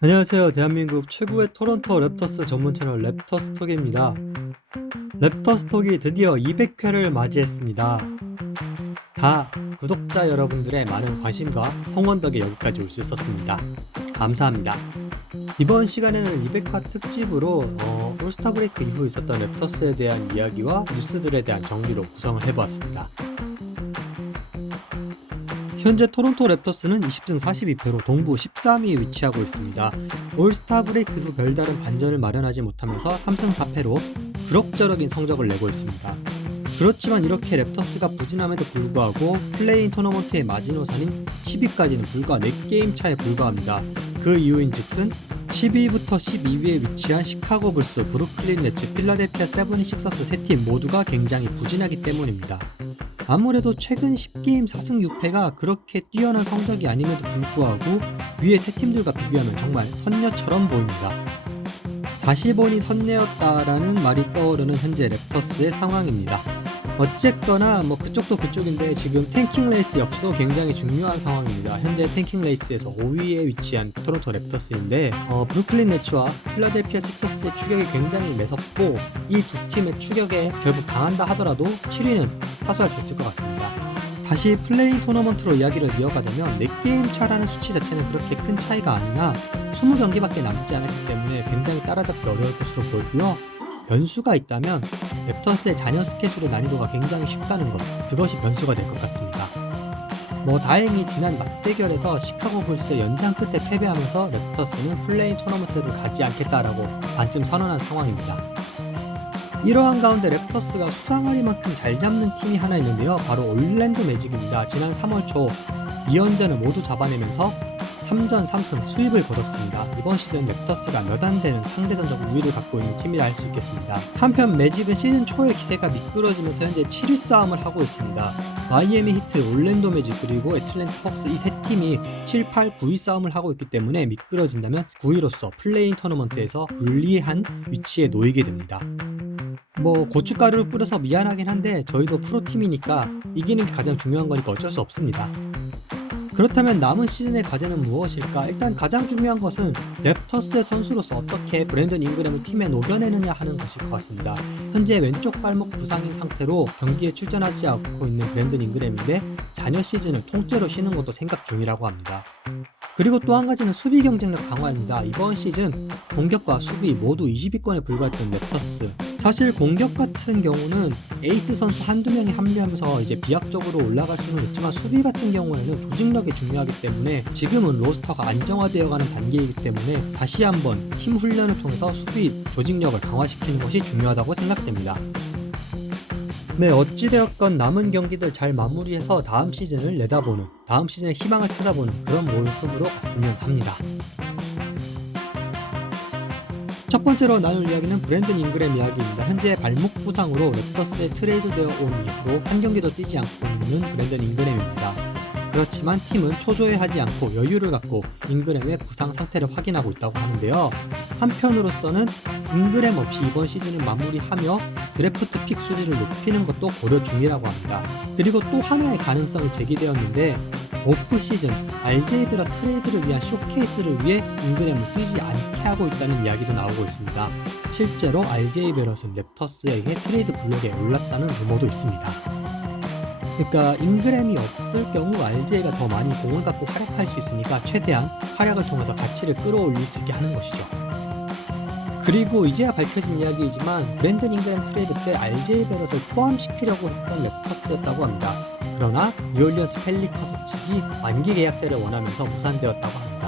안녕하세요. 대한민국 최고의 토론토 랩터스 전문 채널 랩터스톡입니다. 랩터스톡이 드디어 200회를 맞이했습니다. 다 구독자 여러분들의 많은 관심과 성원 덕에 여기까지 올 수 있었습니다. 감사합니다. 이번 시간에는 200화 특집으로 올스타 브레이크 이후 있었던 랩터스에 대한 이야기와 뉴스들에 대한 정리로 구성을 해보았습니다. 현재 토론토 랩터스는 20승 42패로 동부 13위에 위치하고 있습니다. 올스타 브레이크 후 별다른 반전을 마련하지 못하면서 3승 4패로 그럭저럭인 성적을 내고 있습니다. 그렇지만 이렇게 랩터스가 부진함에도 불구하고 플레이인 토너먼트의 마지노선인 10위까지는 불과 4게임 차에 불과합니다. 그 이유인 즉슨 12위부터 12위에 위치한 시카고 불스, 브루클린 네츠, 필라델피아 세븐이식서스 세 팀 모두가 굉장히 부진하기 때문입니다. 아무래도 최근 10게임 4승 6패가 그렇게 뛰어난 성적이 아님에도 불구하고 위에 세 팀들과 비교하면 정말 선녀처럼 보입니다. 다시 보니 선녀였다라는 말이 떠오르는 현재 랩터스의 상황입니다. 어쨌거나 그쪽도 그쪽인데 지금 탱킹 레이스 역시도 굉장히 중요한 상황입니다. 현재 탱킹 레이스에서 5위에 위치한 토론토 랩터스인데 브루클린 네츠와 필라델피아 식서스의 추격이 굉장히 매섭고 이 두 팀의 추격에 결국 당한다 하더라도 7위는 사수할 수 있을 것 같습니다. 다시 플레이 토너먼트로 이야기를 이어가자면 4게임 차라는 수치 자체는 그렇게 큰 차이가 아니나 20경기밖에 남지 않았기 때문에 굉장히 따라잡기 어려울 것으로 보이고요. 변수가 있다면 랩터스의 잔여 스케줄의 난이도가 굉장히 쉽다는 것, 그것이 변수가 될 것 같습니다. 다행히 지난 맞대결에서 시카고 불스의 연장 끝에 패배하면서 랩터스는 플레이 토너먼트를 가지 않겠다라고 반쯤 선언한 상황입니다. 이러한 가운데 랩터스가 수상하리만큼 잘 잡는 팀이 하나 있는데요. 바로 올랜도 매직입니다. 지난 3월 초 2연전을 모두 잡아내면서 3전 3승 수입을 거뒀습니다. 이번 시즌 랩터스가 몇 안 되는 상대전적 우위를 갖고 있는 팀이라 할 수 있겠습니다. 한편 매직은 시즌 초의 기세가 미끄러지면서 현재 7위 싸움을 하고 있습니다. 마이애미 히트, 올랜도 매직 그리고 애틀랜타 헉스 이 세 팀이 7, 8, 9위 싸움을 하고 있기 때문에 미끄러진다면 9위로서 플레이인 토너먼트에서 불리한 위치에 놓이게 됩니다. 고춧가루를 뿌려서 미안하긴 한데 저희도 프로팀이니까 이기는 게 가장 중요한 거니까 어쩔 수 없습니다. 그렇다면 남은 시즌의 과제는 무엇일까? 일단 가장 중요한 것은 랩터스의 선수로서 어떻게 브랜든 잉그램을 팀에 녹여내느냐 하는 것일 것 같습니다. 현재 왼쪽 발목 부상인 상태로 경기에 출전하지 않고 있는 브랜든 잉그램인데 잔여 시즌을 통째로 쉬는 것도 생각 중이라고 합니다. 그리고 또 한 가지는 수비 경쟁력 강화입니다. 이번 시즌 공격과 수비 모두 20위권에 불과했던 랩터스. 사실 공격 같은 경우는 에이스 선수 한두 명이 합류하면서 이제 비약적으로 올라갈 수는 있지만 수비 같은 경우에는 조직력이 중요하기 때문에 지금은 로스터가 안정화되어가는 단계이기 때문에 다시 한번 팀 훈련을 통해서 수비 조직력을 강화시키는 것이 중요하다고 생각됩니다. 네, 어찌되었건 남은 경기들 잘 마무리해서 다음 시즌을 내다보는, 다음 시즌의 희망을 찾아보는 그런 모습으로 갔으면 합니다. 첫 번째로 나눌 이야기는 브랜든 잉그램 이야기입니다. 현재 발목 부상으로 랩터스에 트레이드되어 온 이후로 한 경기도 뛰지 않고 있는 브랜든 잉그램입니다. 그렇지만 팀은 초조해하지 않고 여유를 갖고 잉그램의 부상 상태를 확인하고 있다고 하는데요. 한편으로서는 잉그램 없이 이번 시즌을 마무리하며 드래프트 픽 순위를 높이는 것도 고려 중이라고 합니다. 그리고 또 하나의 가능성이 제기되었는데 오프 시즌 RJ 베럿 트레이드를 위한 쇼케이스를 위해 잉그램을 뛰지 않게 하고 있다는 이야기도 나오고 있습니다. 실제로 RJ 베럿은 랩터스에게 트레이드 블록에 올랐다는 루머도 있습니다. 그러니까 잉그램이 없을 경우 RJ가 더 많이 공을 갖고 활약할 수 있으니까 최대한 활약을 통해서 가치를 끌어올릴 수 있게 하는 것이죠. 그리고 이제야 밝혀진 이야기이지만 브랜든 잉그램 트레이드 때 RJ 베럿을 포함시키려고 했던 랩터스였다고 합니다. 그러나 뉴올리언스 펠리커스 측이 만기 계약자를 원하면서 무산되었다고 합니다.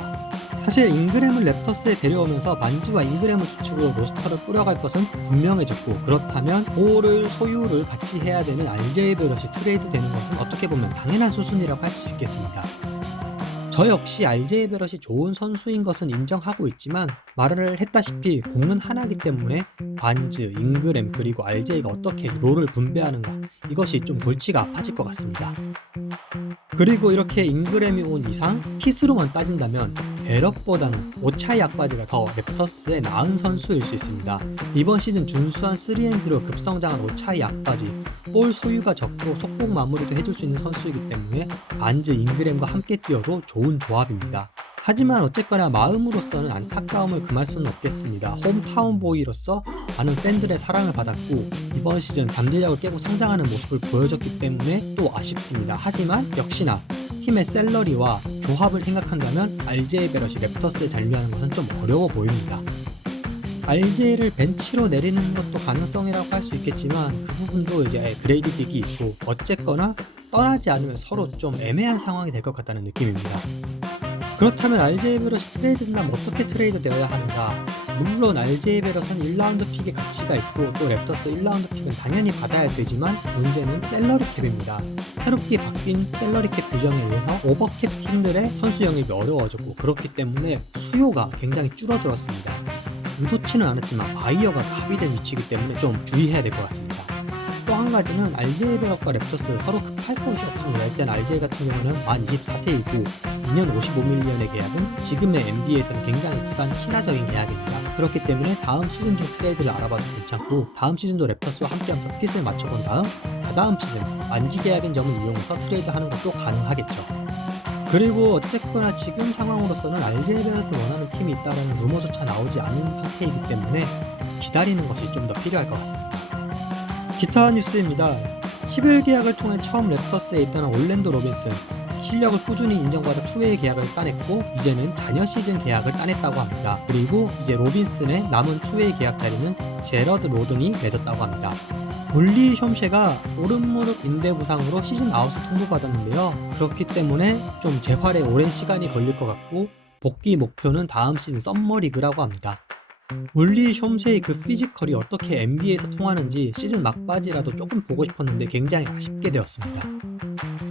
사실 잉그램을 랩터스에 데려오면서 반지와 잉그램을 주축으로 로스터를 꾸려갈 것은 분명해졌고, 그렇다면 볼을 소유를 같이 해야 되는 RJ 베럿이 트레이드 되는 것은 어떻게 보면 당연한 수순이라고 할 수 있겠습니다. 저 역시 RJ 베럿이 좋은 선수인 것은 인정하고 있지만 말을 했다시피 공은 하나이기 때문에 반즈, 잉그램 그리고 RJ가 어떻게 롤을 분배하는가, 이것이 좀 골치가 아파질 것 같습니다. 그리고 이렇게 인그램이 온 이상 핏으로만 따진다면 베럿보다는 오차이 약바지가 더 랩터스에 나은 선수일 수 있습니다. 이번 시즌 준수한 3&D로 급성장한 오차이 약바지, 볼 소유가 적고 속공 마무리도 해줄 수 있는 선수이기 때문에 반즈 인그램과 함께 뛰어도 좋은 조합입니다. 하지만 어쨌거나 마음으로서는 안타까움을 금할 수는 없겠습니다. 홈타운 보이로서 많은 팬들의 사랑을 받았고 이번 시즌 잠재력을 깨고 성장하는 모습을 보여줬기 때문에 또 아쉽습니다. 하지만 역시나 팀의 셀러리와 조합을 생각한다면 RJ 베럿이 랩터스에 잔류하는 것은 좀 어려워 보입니다. RJ를 벤치로 내리는 것도 가능성이라고 할 수 있겠지만 그 부분도 이제 그레이드 빅이 있고 어쨌거나 떠나지 않으면 서로 좀 애매한 상황이 될 것 같다는 느낌입니다. 그렇다면 RJ 베럿이 트레이드된다면 어떻게 트레이드 되어야 하는가? 물론 RJ 베럿은 1라운드 픽의 가치가 있고 또 랩터스도 1라운드 픽은 당연히 받아야 되지만 문제는 샐러리 캡입니다. 새롭게 바뀐 샐러리 캡 규정에 의해서 오버캡 팀들의 선수 영입이 어려워졌고 그렇기 때문에 수요가 굉장히 줄어들었습니다. 의도치는 않았지만 바이어가 갑이된 위치이기 때문에 좀 주의해야 될 것 같습니다. 또 한 가지는 RJ 베럿과 랩터스 서로 급할 것이 없습니다. 일단 RJ 같은 경우는 만 24세이고 2년 55밀리언의 계약은 지금의 NBA에서는 굉장히 부단 신화적인 계약입니다. 그렇기 때문에 다음 시즌 중 트레이드를 알아봐도 괜찮고 다음 시즌도 랩터스와 함께하면서 핏을 맞춰본 다음 다다음 시즌 만기 계약인 점을 이용해서 트레이드하는 것도 가능하겠죠. 그리고 어쨌거나 지금 상황으로서는 RJ 베럿을 원하는 팀이 있다는 루머조차 나오지 않은 상태이기 때문에 기다리는 것이 좀 더 필요할 것 같습니다. 기타 뉴스입니다. 10일 계약을 통해 처음 랩터스에 입단한 올랜도 로빈슨, 실력을 꾸준히 인정받아 투웨이 계약을 따냈고 이제는 잔여 시즌 계약을 따냈다고 합니다. 그리고 이제 로빈슨의 남은 투웨이 계약 자리는 제러드 로든이 맺었다고 합니다. 올리 숀쉐가 오른무릎 인대 부상으로 시즌 아웃을 통보받았는데요. 그렇기 때문에 좀 재활에 오랜 시간이 걸릴 것 같고 복귀 목표는 다음 시즌 썸머리그라고 합니다. 올리 숀쉐의 그 피지컬이 어떻게 NBA에서 통하는지 시즌 막바지라도 조금 보고 싶었는데 굉장히 아쉽게 되었습니다.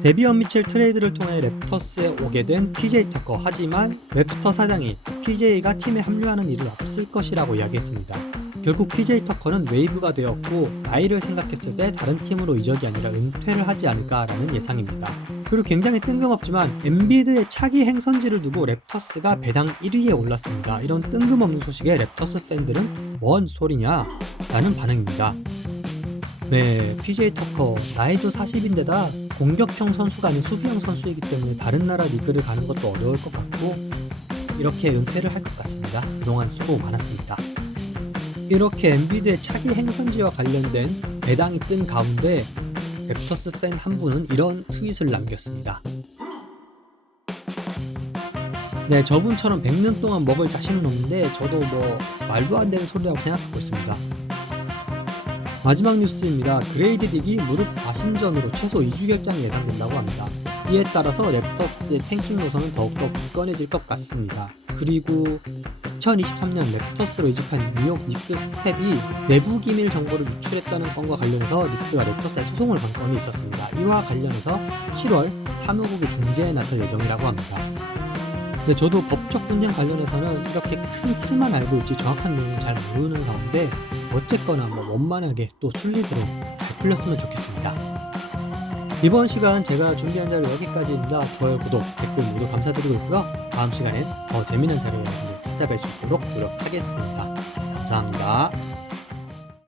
데비언 미첼 트레이드를 통해 랩터스에 오게 된 PJ 터커, 하지만 웹스터 사장이 PJ가 팀에 합류하는 일은 없을 것이라고 이야기했습니다. 결국 PJ 터커는 웨이브가 되었고 나이를 생각했을 때 다른 팀으로 이적이 아니라 은퇴를 하지 않을까라는 예상입니다. 그리고 굉장히 뜬금없지만 엔비드의 차기 행선지를 두고 랩터스가 배당 1위에 올랐습니다. 이런 뜬금없는 소식에 랩터스 팬들은 뭔 소리냐? 라는 반응입니다. 네, PJ 터커 나이도 40인데다 공격형 선수가 아닌 수비형 선수이기 때문에 다른 나라 리그를 가는 것도 어려울 것 같고 이렇게 은퇴를 할 것 같습니다. 그동안 수고 많았습니다. 이렇게 엔비드의 차기 행선지와 관련된 배당이 뜬 가운데 랩터스 팬 한 분은 이런 트윗을 남겼습니다. 네, 저분처럼 100년 동안 먹을 자신은 없는데 저도 말도 안 되는 소리라고 생각하고 있습니다. 마지막 뉴스입니다. 그레이드 딕이 무릎 과신전으로 최소 2주 결장이 예상된다고 합니다. 이에 따라서 랩터스의 탱킹 노선은 더욱더 굳건해질 것 같습니다. 그리고 2023년 랩터스로 이직한 뉴욕 닉스 스텝이 내부 기밀 정보를 유출했다는 건과 관련해서 닉스가 랩터스에 소송을 건 건이 있었습니다. 이와 관련해서 7월 사무국이 중재에 나설 예정이라고 합니다. 네, 저도 법적 분쟁 관련해서는 이렇게 큰 틀만 알고 있지 정확한 내용은 잘 모르는 가운데 어쨌거나 원만하게 또 순리대로 잘 풀렸으면 좋겠습니다. 이번 시간 제가 준비한 자료 여기까지입니다. 좋아요, 구독, 댓글 모두 감사드리고 있고요. 다음 시간엔 더 재미난 자료 여러분들 찾아뵐 수 있도록 노력하겠습니다. 감사합니다.